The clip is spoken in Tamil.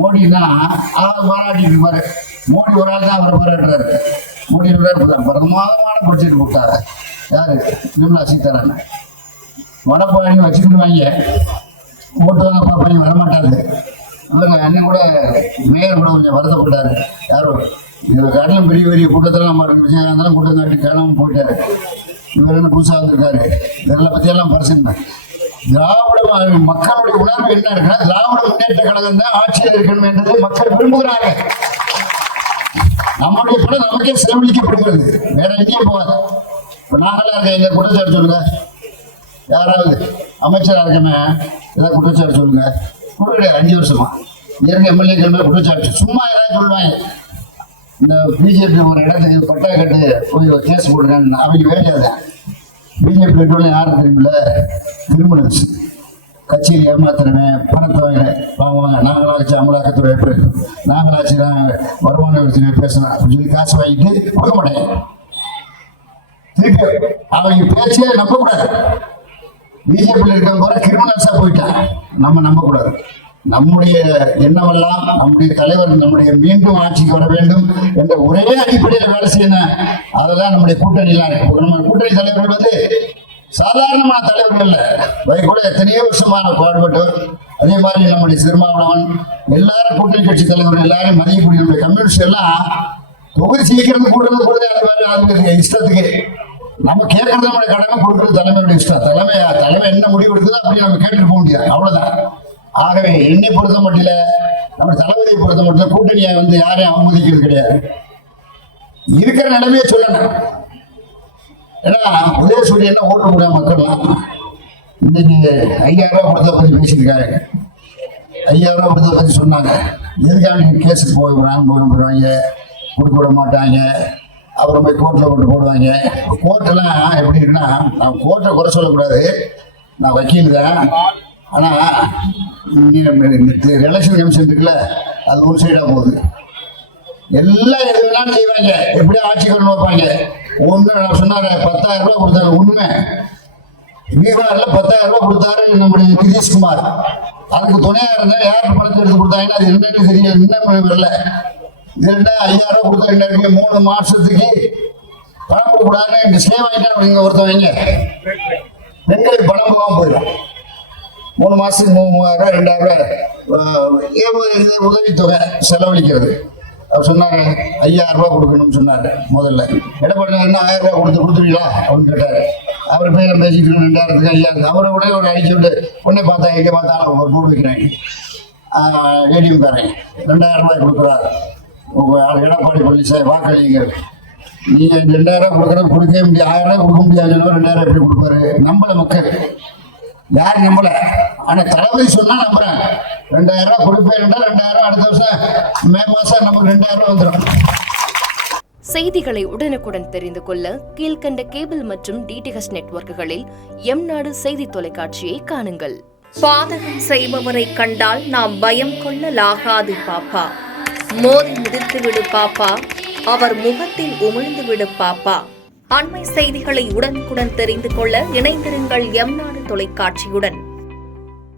மோடி தான் பாராட்டிட்டு இருப்பாரு. மோடி ஒரு ஆள் தான் அவரை பாராட்டுறாரு. மோடி பிரதமான பட்ஜெட் கொடுத்தாரு. யாரு? நிர்மலா சீதாராமன். வடப்பாடி வச்சுக்கிடுவாங்க, ஓட்டுவாங்க, பார்ப்பாங்க, வரமாட்டாரு. அண்ணன் கூட மேயர் கூட கொஞ்சம் வருத்தப்பட்டாரு. யாரும் இதில் காட்டிலும் பெரிய பெரிய கூட்டத்தில் நம்ம விஜயகாந்தெல்லாம் கூட்டம் காட்டி காணாமல் போயிட்டாரு. இவர் என்ன புதுசாக வந்திருக்காரு. இதெல்லாம் பற்றியெல்லாம் பரிசீலனை. திராவிட மக்களுடைய உணர்வு என்ன இருக்குன்னா, திராவிட முன்னேற்ற கழகம் தான் ஆட்சியில் இருக்கணும் என்றது மக்கள் விரும்புகிறாங்க. நம்முடைய படம் நமக்கே செலவழிக்கப்படுகிறது, வேற எங்கேயும் போகாது. இப்போ நாங்களாம் இருக்க எங்க குற்றச்சாட்டு சொல்லுங்க, யாராவது அமைச்சராக இருக்கமே ஏதாவது குற்றச்சாட்டு சொல்லுங்க. கொடுக்க 5 வருஷமா இருக்க எம்எல்ஏக்கள் மேல குற்றச்சாட்டு சும்மா ஏதாவது சொல்லுவாங்க. இந்த பிஜேபி ஒரு இடத்துக்கு பட்டா கட்டு போய் கேஸ் போடுறாங்க, அவங்க வேலையாத பிஜேபி கட்டுள்ள யாரும் தெரியுமில்ல, கிரிமினல்ஸ், கட்சியில் ஏமாத்துறவன், பணத்தவங்க வாங்குவாங்க. நாங்களாம் வச்சு அமலாக்கத்துறை பேசணும், நாங்களாம் வச்சு வருமான வச்சு பேசணும் அப்படின்னு சொல்லி காசு வாங்கிட்டு கொடுக்க மாட்டேன். திருப்பி அவங்க பேச்சே நம்பக்கூடாது. பிஜேபியில் இருக்கிற போற கிரிமினல்ஸா போயிட்டாங்க, நம்ம நம்பக்கூடாது. நம்முடைய எண்ணமெல்லாம் நம்முடைய தலைவர் நம்முடைய மீண்டும் ஆட்சிக்கு வர வேண்டும் என்ற ஒரே அடிப்படையில் வேலை செய்யணும். அதெல்லாம் நம்முடைய கூட்டணிலாம் இருக்கு. நம்ம கூட்டணி தலைவர்கள் சாதாரணமான தலைவர்கள் இல்லை, கூட எத்தனையோ வருஷமான பாடுபட்டவர். அதே மாதிரி நம்முடைய திருமாவளவன், எல்லாரும் கூட்டணி கட்சி தலைவர்கள் எல்லாரும் மதிக்கக்கூடிய நம்முடைய கம்யூனிஸ்ட் எல்லாம் தொகுதி சீக்கிரம் கூடுறது அது இஷ்டத்துக்கு நம்ம கேட்கறது நம்மளுடைய கடமை, கொடுக்கறது தலைமையுடைய இஷ்டம். தலைமை என்ன முடிவு எடுக்குதோ அப்படி நம்ம கேட்டுட்டு போக முடியாது, அவ்வளவுதான். ஆகவே என்னை பொறுத்த மட்டும் நம்ம தளபதியை பொறுத்த மட்டும் கூட்டணியை யாரையும் அவமதிக்கிறது கிடையாது. இருக்கிற நிலைமையே சொல்லணும். ஏன்னா உதயசூரியன் என்ன ஓட்டு போட மக்கள்லாம் இன்னைக்கு 5000 ரூபாய் கொடுத்த பத்தி பேசியிருக்காங்க. 5000 ரூபாய் கொடுத்த பத்தி சொன்னாங்க. எதுக்காக நீங்க கேஸுக்கு போடுவாங்க, கொடுக்க விட மாட்டாங்க, அப்புறம் போய் கோர்ட்டில் கொண்டு போடுவாங்க. கோர்ட்டெல்லாம் எப்படி இருக்குன்னா, நான் கோர்ட்டை குறை சொல்லக்கூடாது, நான் வக்கீல் தான். ஆனால் எலெக்ஷன் கமிஷன் இருக்குல்ல, அது ஒரு சைடாக போகுது. எல்லாம் எது வேணாலும் செய்வாங்க, எப்படியும் ஆட்சி கொண்டு வைப்பாங்க. ஒன்று சொன்னார் 10,000 ரூபாய் கொடுத்தாரு. உண்மை பீகாரில் 10,000 ரூபாய் கொடுத்தாரு நம்முடைய நிதிஷ்குமார். அதுக்கு துணையாக இருந்தால் யார் பணத்தை எடுத்து கொடுத்தாங்கன்னா அது என்னன்னு தெரியல, இன்னும் வரல. இது 5,000 ரூபாய் கொடுத்தா என்ன இருக்கு, 3 மாசத்துக்கு பணம் கொடுக்கூடாதுன்னு ஸ்டே வாங்கிட்டா ஒருத்தவங்க பெண்களுக்கு பணம் போகாம போயிடும். 3 மாசத்துக்கு 3,000, 2,000 உதவித்தொகை செலவழிக்கிறது. அவர் சொன்னாரு 5,000 ரூபாய் கொடுக்கணும்னு சொன்னாரு. முதல்ல எடப்பாடி 1000 ரூபாய் கொடுத்துருவீங்களா அப்படின்னு கேட்டாரு. அவர் பேரை பேசிட்டு 2,000க்கு 5,000. அவரை கூட ஒரு அடிச்சு விட்டு பொண்ணை பார்த்தா எங்கே பார்த்தாலும் ஒரு போர்டு வைக்கிறாங்க. ஏடிஎம் காரங்க 2,000 ரூபாய் கொடுக்குறாரு. எடப்பாடி பழனிசாமி வாக்களிங்கிறது. நீங்க 2,000 ரூபாய் கொடுக்கறது கொடுக்கவே முடியாது, 1000 ரூபாய் கொடுக்க முடியாது. 2,000 எப்படி கொடுப்பாரு? நம்பல மக்கள், யார் நம்பல. ஆனா தளபதி சொன்னா நம்புறேன். 2,000 ரூபாய் கொடுப்பேன், 2,000 அடுத்த வருஷம் மே மாசம் நமக்கு 2,000 ரூபாய் வந்துடும். செய்திகளை உடனுக்குடன் தெரிந்து கொள்ள கீழ்கண்ட கேபிள் மற்றும் டிடிஹெச் நெட்வொர்க்குகளில் எம்நாடு செய்தி தொலைக்காட்சியை காணுங்கள். பாதகம் செய்பவரை கண்டால் நாம் பயம் கொள்ளலாகாது பாப்பா. மோதி மிதித்து விடு பாப்பா, அவர் முகத்தில் உமிழ்ந்து விடு பாப்பா. அண்மை செய்திகளை உடனுக்குடன் தெரிந்து கொள்ள இணைந்திருங்கள் எம்நாடு தொலைக்காட்சியுடன்.